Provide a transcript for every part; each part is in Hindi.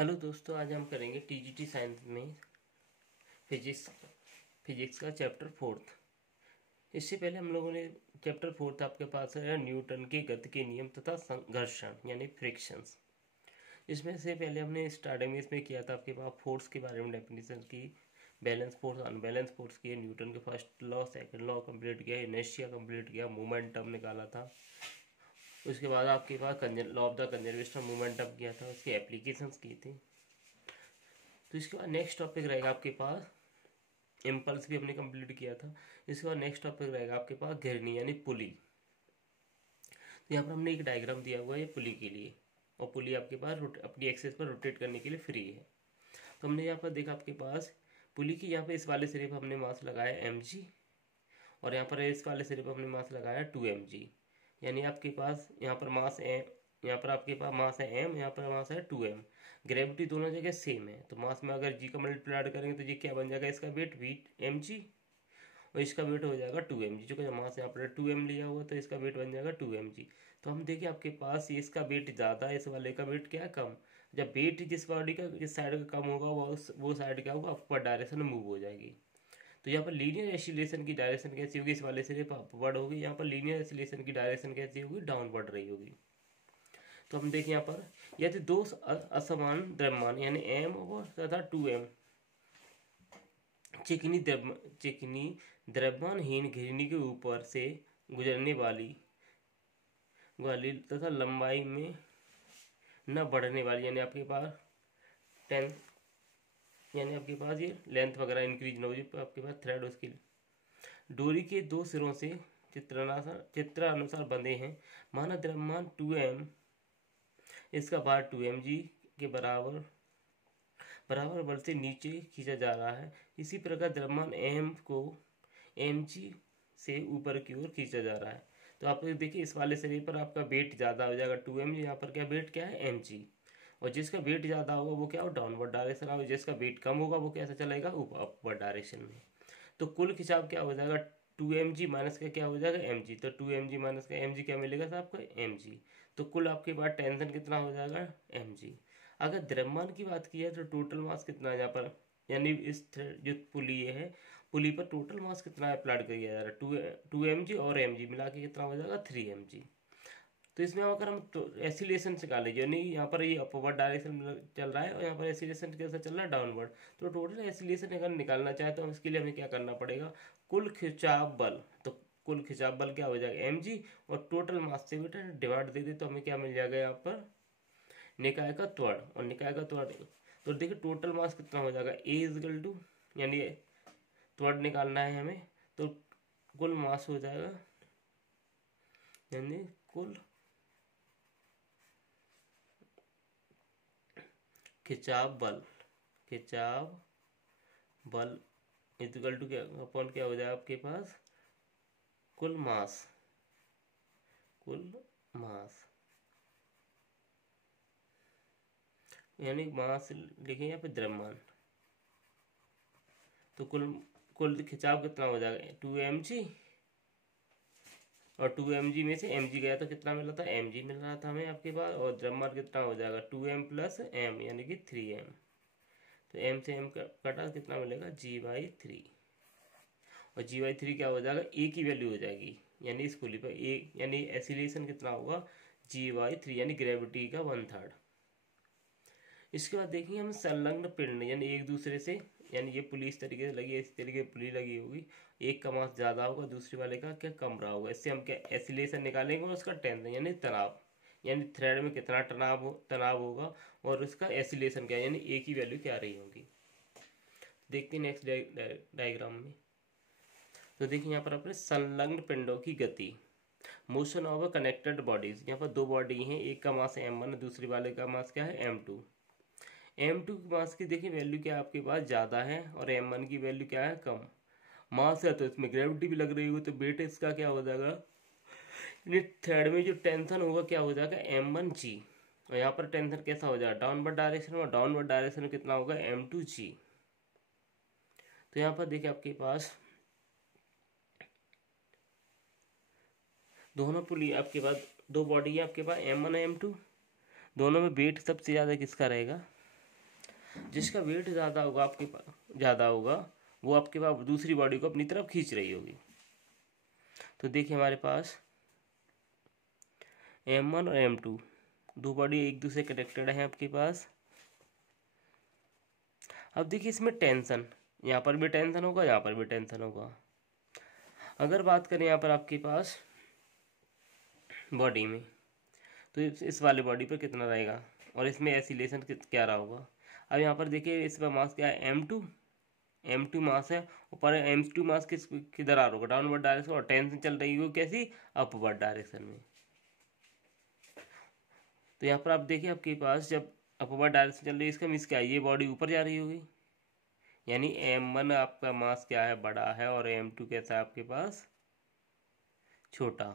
हेलो दोस्तों, आज हम करेंगे टीजीटी साइंस में फिजिक्स का चैप्टर फोर्थ। इससे पहले हम लोगों ने चैप्टर फोर्थ आपके पास है न्यूटन के गति के नियम तथा घर्षण यानी फ्रिक्शंस। इसमें से पहले हमने स्टार्टिंग में इसमें किया था आपके पास फोर्स के बारे में डेफिनेशन की, बैलेंस फोर्स अनबैलेंस फोर्स किए, न्यूटन के first law second law complete किया, इनर्शिया कंप्लीट किया, मोमेंटम निकाला था। उसके बाद आपके पास law of the conservation of momentum किया था, उसकी एप्लीकेशंस की थी। तो इसके बाद नेक्स्ट टॉपिक रहेगा आपके पास इम्पल्स भी हमने कंप्लीट किया था। इसके बाद नेक्स्ट टॉपिक रहेगा आपके पास घिरनी यानी पुली। तो यहाँ पर हमने एक डायग्राम दिया हुआ है पुली के लिए, और पुली आपके पास अपनी एक्सेस पर रोटेट करने के लिए फ्री है। तो हमने यहाँ पर देखा आपके पास पुली की यहाँ पर इस वाले सिरे पर हमने मास लगाया mg, और यहाँ पर इस वाले सिरे पर हमने मास लगाया 2mg। यानी आपके पास यहाँ पर मास यहाँ पर आपके पास मास है m, यहाँ पर मास है 2m। ग्रेविटी दोनों जगह सेम है, तो मास में अगर g का मल्टीप्लाई करेंगे तो ये क्या बन जाएगा, इसका वेट mg और इसका वेट हो जाएगा 2mg। जो कि मास यहाँ पर 2m लिया हुआ तो इसका वेट बन जाएगा 2mg। तो हम देखिए आपके पास इसका वेट ज़्यादा है, इस वाले का वेट क्या है, कम। जब वेट जिस बॉडी का जिस साइड का कम होगा वो साइड क्या होगा, अपर डायरेक्शन में मूव हो जाएगी। तो यहाँ पर लीनियर एसिलेशन की डायरेक्शन कैसी होगी, इस वाले सिरे पर अपवर्ड होगी, यहाँ पर लीनियर एसिलेशन की डायरेक्शन कैसी होगी, डाउनवर्ड रही होगी। तो हम देखें यहाँ पर यदि दो असमान द्रव्यमान यानी m और तथा 2m चिकनी द्रव्यमानहीन घिरनी के ऊपर से गुजरने वाली तथा लंबाई में न बढ़ने वाली, यानी आपके पास 10 यानी आपके पास ये लेंथ वगैरह इंक्रीज न हो, आपके पास थ्रेड उसकी डोरी के दो सिरों से चित्रानुसार बंधे हैं। माना द्रव्यमान 2m, इसका भार 2mg के बराबर बल से नीचे खींचा जा रहा है। इसी प्रकार द्रव्यमान m को mg से ऊपर की ओर खींचा जा रहा है। तो आप देखिए इस वाले सिरे पर आपका वेट ज़्यादा हो जाएगा 2mg, यहाँ पर क्या वेट क्या है mg, और जिसका वेट ज़्यादा होगा वो क्या हो, डाउनवर्ड डायरेक्शन होगा, जिसका वेट कम होगा वो कैसे चलेगा, अपवर्ड डायरेक्शन में। तो कुल खिंचाव क्या हो जाएगा, 2mg माइनस का क्या हो जाएगा mg, तो 2mg माइनस का mg क्या मिलेगा था आपको mg। तो कुल आपके पास टेंशन कितना हो जाएगा mg। अगर द्रव्यमान की बात की है तो टोटल मास कितना है यहाँ पर, यानी इस जो पुली है पुली पर टोटल मास कितना अप्लाइड किया जा रहा है, 2mg और mg मिला के कितना हो जाएगा 3mg। तो इसमें अगर हम तो एसिलेशन से निकालें, यानी यहाँ पर ये अपवर्ड डायरेक्शन चल रहा है और यहाँ पर एसिलेशन कैसा चल रहा है, डाउनवर्ड। तो टोटल एसिलेशन अगर निकालना चाहे तो इसके लिए हमें क्या करना पड़ेगा, कुल खिंचाव बल। तो कुल खिंचाव बल क्या हो जाएगा mg, और टोटल मास से बेटा डिवाइड दे दे तो हमें क्या मिल जाएगा यहाँ पर निकाय का त्वरण, और निकाय का त्वरण। तो देखिए टोटल मास कितना हो जाएगा A इजकल टू, यानी त्वरण निकालना है हमें, तो कुल मास हो जाएगा यानी कुल खिंचाव बल इक्वल टू क्या अपॉन क्या हो जाएगा आपके पास कुल मास यानी मास लिखें यहाँ पे द्रव्यमान। तो कुल खिंचाव कितना हो जाएगा 2mg, और 2mg में से mg गया तो कितना मिला था mg मिल रहा था हमें आपके पास, और द्रव्यमान कितना हो जाएगा 2m प्लस m यानी कि 3m। तो m से m कटा कितना मिलेगा g/3, और g/3 क्या हो जाएगा a की वैल्यू हो जाएगी, यानी इस पुली पर a यानी एसिलेशन कितना होगा g/3 यानी ग्रेविटी का 1/3। इसके बाद देखेंगे हम संलग्न पिंड यानी एक दूसरे से, यानी ये पुली इस तरीके से लगी है, इस तरीके की पुली लगी होगी, एक का मास ज़्यादा होगा दूसरे वाले का क्या कम रहा होगा। इससे हम क्या एसिलेशन निकालेंगे और उसका टेंशन यानी तनाव, यानी थ्रेड में कितना तनाव होगा और उसका एसिलेशन क्या यानी ए की वैल्यू क्या रही होगी। देखते हैं नेक्स्ट डायग्राम में। तो देखिए यहाँ पर अपने संलग्न पिंडों की गति, मोशन ऑफ कनेक्टेड बॉडीज। यहाँ पर दो बॉडी हैं, एक का मास m1 दूसरे वाले का मास क्या है m2। m2 की मास की देखिए वैल्यू क्या आपके पास ज़्यादा है और m1 की वैल्यू क्या है कम। मास है तो इसमें ग्रेविटी भी लग रही होगी, तो वेट इसका क्या हो जाएगा, थ्रेड में जो टेंशन होगा क्या हो जाएगा m1g, और यहाँ पर टेंशन कैसा हो जाएगा डाउनवर्ड डायरेक्शन में, डाउनवर्ड डायरेक्शन में कितना होगा m2g। तो यहाँ पर देखिए आपके पास दोनों पुली आपके पास दो बॉडी है आपके पास m1 और m2, दोनों में वेट सबसे ज़्यादा किसका रहेगा जिसका वेट ज़्यादा होगा आपके पास, ज़्यादा होगा, वो आपके पास दूसरी बॉडी को अपनी तरफ खींच रही होगी। तो देखिए हमारे पास M1 और M2 दो बॉडी एक दूसरे कनेक्टेड हैं आपके पास। अब देखिए इसमें टेंशन, यहाँ पर भी टेंशन होगा, यहाँ पर भी टेंशन होगा। अगर बात करें यहाँ पर आपके पास बॉडी में, तो इस वाले बॉडी पर कितना रहेगा और इसमें एसिलेशन क्या रहा होगा। अब यहाँ पर देखिए इस पर मास क्या है, M2 मास है, ऊपर M2 मास किधर आ रहा होगा, डाउनवर्ड डायरेक्शन, और टेंशन चल रही होगी कैसी, अपवर्ड डायरेक्शन में। तो यहाँ पर आप देखिए आपके पास जब अपवर्ड डायरेक्शन चल रही है, इसका मीन्स क्या है, ये बॉडी ऊपर जा रही होगी, यानी M1 आपका मास क्या है, बड़ा है, और M2 कैसा है आपके पास, छोटा,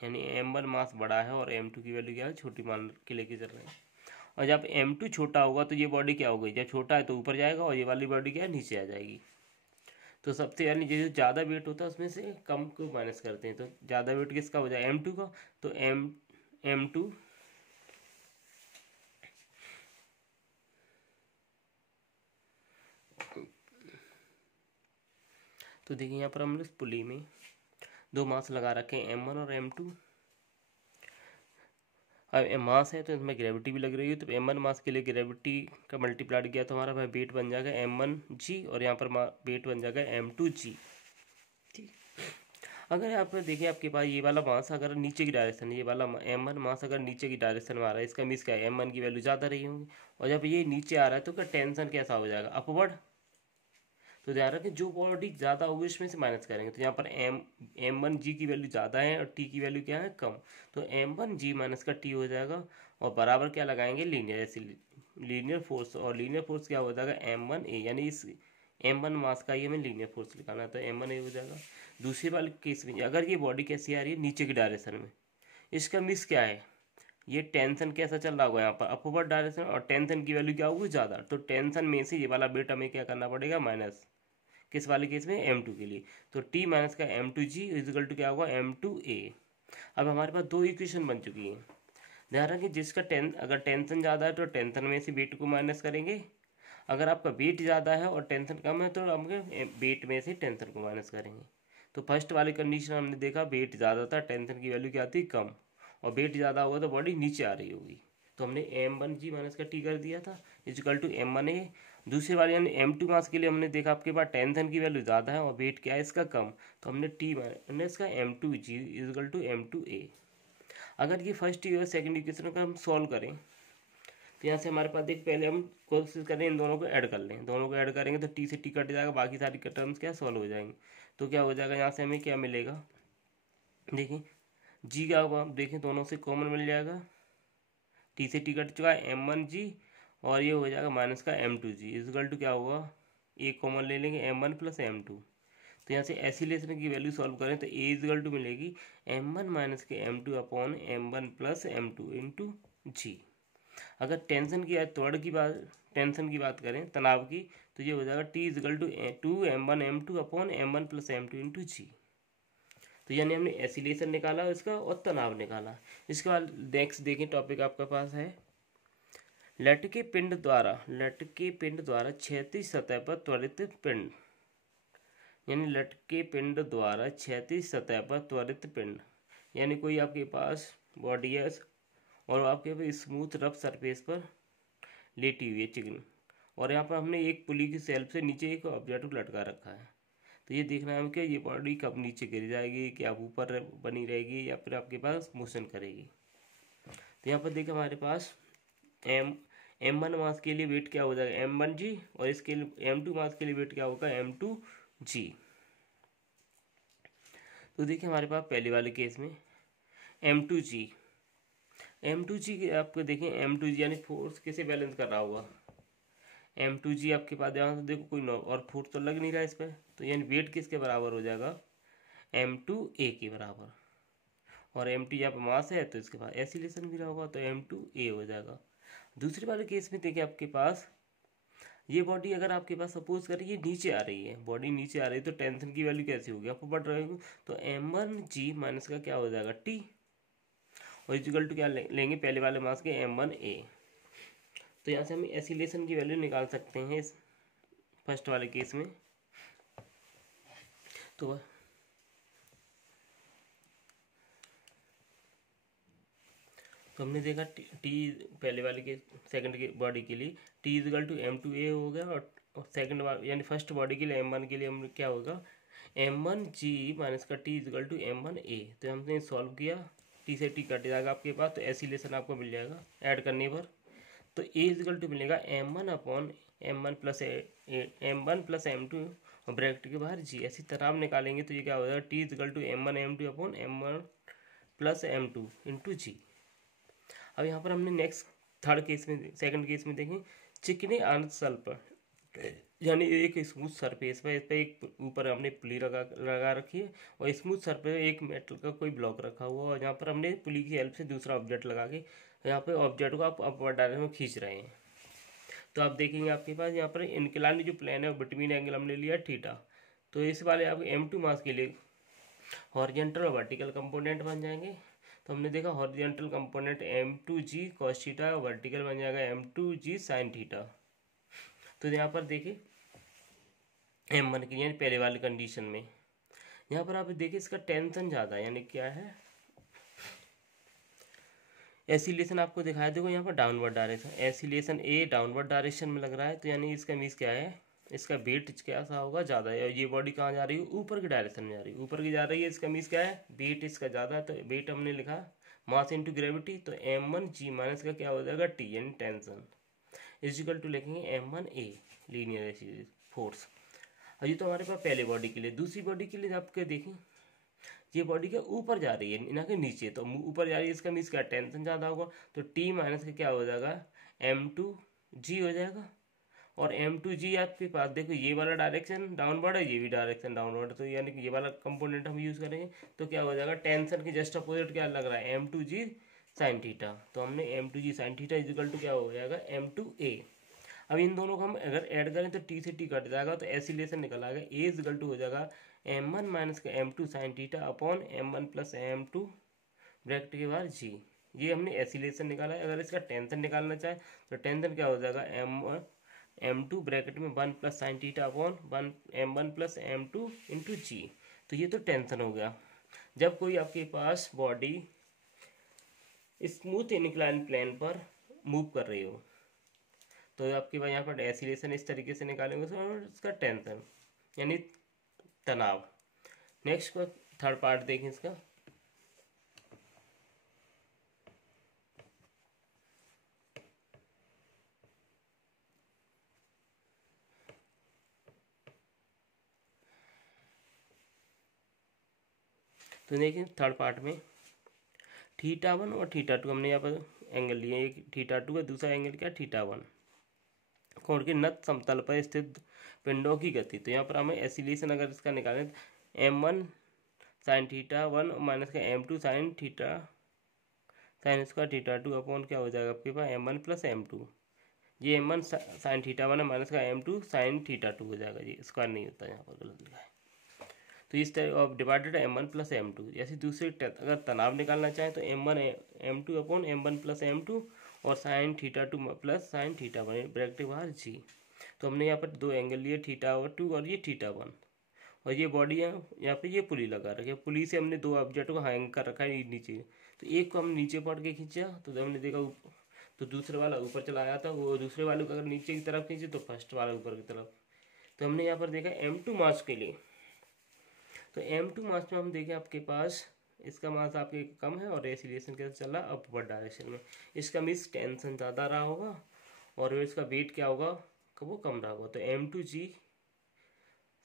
यानी M1 मास बड़ा है और M2 की वैल्यू क्या है, छोटी मान के लेके चल रहे हैं। और जब M2 छोटा होगा तो ये बॉडी क्या हो गई, जब छोटा है तो ऊपर जाएगा और ये वाली बॉडी क्या है, नीचे आ जाएगी। तो सबसे यानी जैसे ज़्यादा वेट होता है उसमें से कम को माइनस करते हैं, तो ज़्यादा वेट किसका हो जाए, M2 का। तो M2 तो देखिए यहाँ पर हमने इस पुली में दो मास लगा रखे हैं, M1 और M2। अब मास है तो इसमें ग्रेविटी भी लग रही है, तो M1 मास के लिए ग्रेविटी का मल्टीप्लाई किया तो हमारा वेट बन जाएगा M1G, और यहाँ पर वेट बन जाएगा M2G। ठीक, अगर यहाँ पर देखिए आपके पास ये वाला मास अगर नीचे की डायरेक्शन, ये वाला M1 मास अगर नीचे की डायरेक्शन में आ रहा है, इसका मीन्स क्या है, M1 की वैल्यू ज़्यादा रही होंगी, और जब ये नीचे आ रहा है तो क्या टेंशन कैसा हो जाएगा, अपवर्ड। तो ध्यान रखें जो बॉडी ज़्यादा होगी इसमें से माइनस करेंगे, तो यहाँ पर M1G की वैल्यू ज़्यादा है और T की वैल्यू क्या है, कम, तो M1G माइनस का T हो जाएगा, और बराबर क्या लगाएंगे, लीनियर, ऐसे लीनियर फोर्स, और लीनियर फोर्स क्या हो जाएगा, M1A, यानी इस M1 मास का ही हमें लीनियर फोर्स लिखाना है, तो M1A हो जाएगा। दूसरे वाले केस में अगर ये बॉडी कैसी आ रही है, नीचे की डायरेक्शन में, इसका मिस क्या है, ये टेंशन कैसा चल रहा होगा यहाँ पर, अपवर्ड डायरेक्शन, और टेंशन की वैल्यू क्या होगी, ज़्यादा, तो टेंशन में से ये वाला बेट हमें क्या करना पड़ेगा, माइनस, किस वाले केस में, M2 के लिए। तो T माइनस का M2G इजिकल टू क्या होगा, M2A। अब हमारे पास दो इक्वेशन बन चुकी हैं। ध्यान रखिए जिसका अगर टेंशन ज़्यादा है तो टेंशन में से वेट को माइनस करेंगे, अगर आपका वेट ज़्यादा है और टेंशन कम है तो हम वेट में से टेंशन को माइनस करेंगे। तो फर्स्ट वाली कंडीशन हमने देखा, वेट ज़्यादा था, टेंशन की वैल्यू क्या थी, कम, और वेट ज़्यादा होगा तो बॉडी नीचे आ रही होगी, तो हमने M1G माइनस का T कर दिया था इजिकल टू M1A। दूसरी वाली यानी M2 मास के लिए हमने देखा आपके पास टेंशन की वैल्यू ज़्यादा है और वेट क्या है इसका कम, तो हमने T माइनस का M2G इजिकल टू M2A। अगर ये फर्स्ट और सेकंड इक्वेशन का हम सॉल्व करें तो यहाँ से हमारे पास देख, पहले हम कोशिश करें इन दोनों को ऐड कर लें, दोनों को ऐड करेंगे तो T से T कट जाएगा, बाकी सारी टर्म्स क्या सॉल्व हो जाएंगे। तो क्या हो जाएगा, यहाँ से हमें क्या मिलेगा, देखिए G का देखें दोनों से कॉमन मिल जाएगा, T से T कट चुका है, M1G, और ये हो जाएगा माइनस का M2G इजिकल टू क्या होगा, एक कॉमन ले लेंगे, M1 प्लस M2। तो यहाँ से एसिलेशन की वैल्यू सॉल्व करें तो A इजिकल टू मिलेगी M1 माइनस के M2 upon M1 plus M2 into G। अगर टेंशन की टेंशन की बात करें, तनाव की, तो ये हो जाएगा T is equal to 2M1 M2 upon M1 plus M2 into G। तो यानी हमने एसिलेशन निकाला इसका और तनाव निकाला। इसके बाद नेक्स्ट देखें टॉपिक आपका पास है, लटके पिंड द्वारा क्षैतिज सतह पर त्वरित पिंड, यानी लटके पिंड द्वारा क्षैतिज सतह पर त्वरित पिंड, यानी कोई आपके पास बॉडी है और आपके पास स्मूथ रफ सरफेस पर लेटी हुई है चिकनी, और यहाँ पर हमने एक पुली की सेल्फ से नीचे एक ऑब्जेक्ट लटका रखा है, तो ये देखना है कि ये बॉडी कब नीचे गिर जाएगी, क्या ऊपर बनी रहेगी या फिर आपके पास मोशन करेगी। तो यहाँ पर देखिए हमारे पास M1 मास के लिए वेट क्या हो जाएगा, M1G, और इसके लिए M2 मास के लिए वेट क्या होगा, M2G। तो देखिए हमारे पास पहले वाले केस में M2G आपको देखें, M2G यानी फोर्स कैसे बैलेंस कर रहा होगा, M2G आपके पास यहाँ से देखो कोई और फोर्स तो लग नहीं रहा है इस पर, तो यानी वेट किसके बराबर हो जाएगा, M2A के बराबर, और M2 यहाँ पर मास है तो इसके पास एसिलेशन भी रहा होगा तो M2A हो जाएगा। दूसरे वाले केस में देखिए आपके पास ये बॉडी अगर आपके पास सपोज करें ये नीचे आ रही है, बॉडी नीचे आ रही है तो टेंशन की वैल्यू कैसी होगी, आपको बढ़ रहेगी, तो M1G माइनस का क्या हो जाएगा, T, और इक्वल टू क्या लेंगे, पहले वाले मास के M1A। तो तो यहाँ से हम एसिलेशन की वैल्यू निकाल सकते हैं इस फर्स्ट वाले केस में। तो हमने देखा टी पहले वाले के सेकंड के बॉडी के लिए टी इजकल टू m2a हो गया, और सेकंड यानी फर्स्ट बॉडी के लिए m1 के लिए हम क्या होगा m1g माइनस का टी इजकल टू m1a। तो हमने सॉल्व किया, टी से टी कट जाएगा आपके पास, तो एसिलेशन आपको मिल जाएगा ऐड करने पर। तो a इजकल टू मिलेगा m1 upon m1 plus m2 और ब्रैकेट के बाहर g। ऐसी तरह आप निकालेंगे तो ये क्या हो जाएगा T is equal to m1 m2 upon m1 plus m2 into G. अब यहाँ पर हमने नेक्स्ट थर्ड केस में सेकंड केस में देखें, चिकने आंसर पर यानी एक स्मूथ सरफेस पर इस पर एक ऊपर हमने पुली लगा रखी है और स्मूथ सरफेस पे एक मेटल का कोई ब्लॉक रखा हुआ और यहाँ पर हमने पुली की हेल्प से दूसरा ऑब्जेक्ट लगा के यहाँ पर ऑब्जेक्ट को आप अपवर्ड डायरेक्शन में खींच रहे हैं। तो आप देखेंगे आपके पास यहाँ पर इंक्लाइन जो प्लेन है बिटवीन एंगल हमने लिया थीटा। तो इस वाले आप m2 मास के लिए हॉरिजॉन्टल और वर्टिकल कंपोनेंट बन जाएंगे। तो हमने देखा horizontal component m2g cos theta और वर्टिकल बन जाएगा m2g sin थीटा। तो यहाँ पर देखिए m1 के लिए पहले वाली कंडीशन में यहाँ पर आप देखिए इसका टेंशन ज़्यादा है, यानी क्या है एसिलेशन आपको दिखाया, देखो यहाँ पर डाउनवर्ड डायरेक्शन, एसिलेशन ए डाउनवर्ड डायरेक्शन में लग रहा है। तो यानी इसका मीन्स क्या है, इसका वेट कैसा होगा ज़्यादा है, और ये बॉडी कहाँ जा रही है ऊपर की डायरेक्शन में जा रही है, ऊपर की जा रही है। इसका मीन्स क्या है वेट इसका ज़्यादा है। तो वेट हमने लिखा मास इंटू ग्रेविटी, तो m1g माइनस का क्या हो जाएगा टी यानी टेंशन इजिकल टू लिखेंगे m1a लीनियर फोर्स। और ये तो हमारे पास पहले बॉडी के लिए। दूसरी बॉडी के लिए आपके देखें ये बॉडी के ऊपर जा रही है ना कि नीचे, तो ऊपर जा रही है, इसका मीन्स क्या टेंशन ज़्यादा होगा। तो टी माइनस का क्या हो जाएगा m2g हो जाएगा। और m2g आपके पास देखो ये वाला डायरेक्शन डाउनवर्ड है, ये भी डायरेक्शन डाउनवर्ड, तो यानी कि ये वाला कंपोनेंट हम यूज़ करेंगे। तो क्या हो जाएगा टेंशन के जस्ट अपोजिट क्या लग रहा है m2g साइन थीटा। तो हमने m2g sine theta is equal to क्या हो जाएगा m2a। अब इन दोनों को हम अगर ऐड करें तो टी से टी कट जाएगा, तो एसिलेशन निकल आएगा ए इजिकल टू हो जाएगा m1 माइनस का m2 sine theta upon m1 plus m2 bracket के बाहर जी। ये हमने एसिलेशन निकाला है। अगर इसका टेंशन निकालना चाहे तो टेंशन क्या हो जाएगा m2 ब्रैकेट में 1 plus sine theta upon m1 plus m2 into G. तो ये तो टेंशन हो गया। जब कोई आपके पास बॉडी स्मूथ इंक्लाइन प्लेन पर मूव कर रही हो तो आपके पास यहाँ पर एसिलेशन इस तरीके से निकालेंगे और इसका टेंशन यानी तनाव। नेक्स्ट को थर्ड पार्ट देखें इसका। तो देखिए थर्ड पार्ट में θ1 और θ2 हमने यहाँ पर एंगल लिए, एक θ2 है, दूसरा एंगल क्या θ1। कोण के नत समतल पर स्थित पिंडों की गति। तो यहाँ पर हमें एसिलेशन अगर इसका निकालें तो m1 साइन θ1 माइनस का m2 sine theta sine square θ2 upon क्या हो जाएगा आपके पास m1 प्लस m2। ये m1 साइन θ1 है माइनस का m2 साइन θ2 हो जाएगा, ये स्क्वायर नहीं होता, यहाँ पर गलत लिखा है। तो इस तरह of divided m1 plus m2। जैसे दूसरे अगर तनाव निकालना चाहें तो m1 m2 upon m1 plus m2 और साइन θ2 प्लस साइन θ1 ब्रैकेट बाहर जी। तो हमने यहाँ पर दो एंगल लिए θ2 और ये θ1, और ये बॉडी यहाँ पे ये पुली लगा रखी है। पुली से हमने दो ऑब्जेक्ट को हैंग कर रखा है नीचे। तो एक को हम नीचे पड़ के खींचा तो जब हमने देखा तो दूसरे वाला ऊपर चला आया था, वो दूसरे वाले को अगर नीचे की तरफ खींचे तो फर्स्ट वाला ऊपर की तरफ। तो हमने यहाँ पर देखा m2 मास के लिए, तो m2 मास में हम देखें आपके पास इसका मास आपके कम है और एसिलेशन कैसे चल रहा है अपवर्ड डायरेक्शन में। इसका मीन्स टेंशन ज़्यादा रहा होगा और इसका वेट क्या होगा वो कम रहा होगा। तो m2g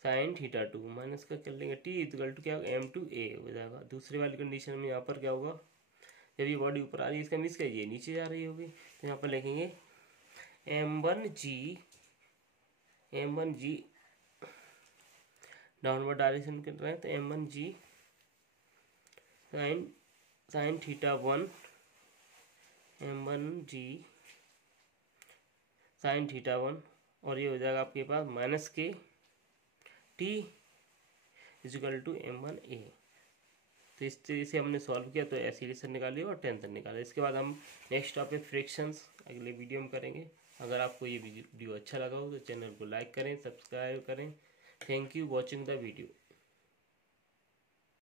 साइन θ2 माइनस का कर लेंगे टी इक्वल टू क्या होगा m2a हो जाएगा। दूसरी वाली कंडीशन में यहाँ पर क्या होगा जब ये बॉडी ऊपर आ रही है इसका मीन्स क्या ये नीचे जा रही होगी। तो यहाँ पर लिखेंगे m1g डाउनवर्ड डायरेक्शन कर रहे हैं तो m1g साइन θ1 m1g साइन θ1 और ये हो जाएगा आपके पास माइनस के टी इजिकल टू m1a। तो इस तरह से हमने सॉल्व किया तो एसिलेशन निकाली और टेंशन निकाला। इसके बाद हम नेक्स्ट टॉपिक फ्रिक्शंस अगले वीडियो में करेंगे। अगर आपको ये वीडियो अच्छा लगा हो तो चैनल को लाइक करें, सब्सक्राइब करें। Thank you watching the video.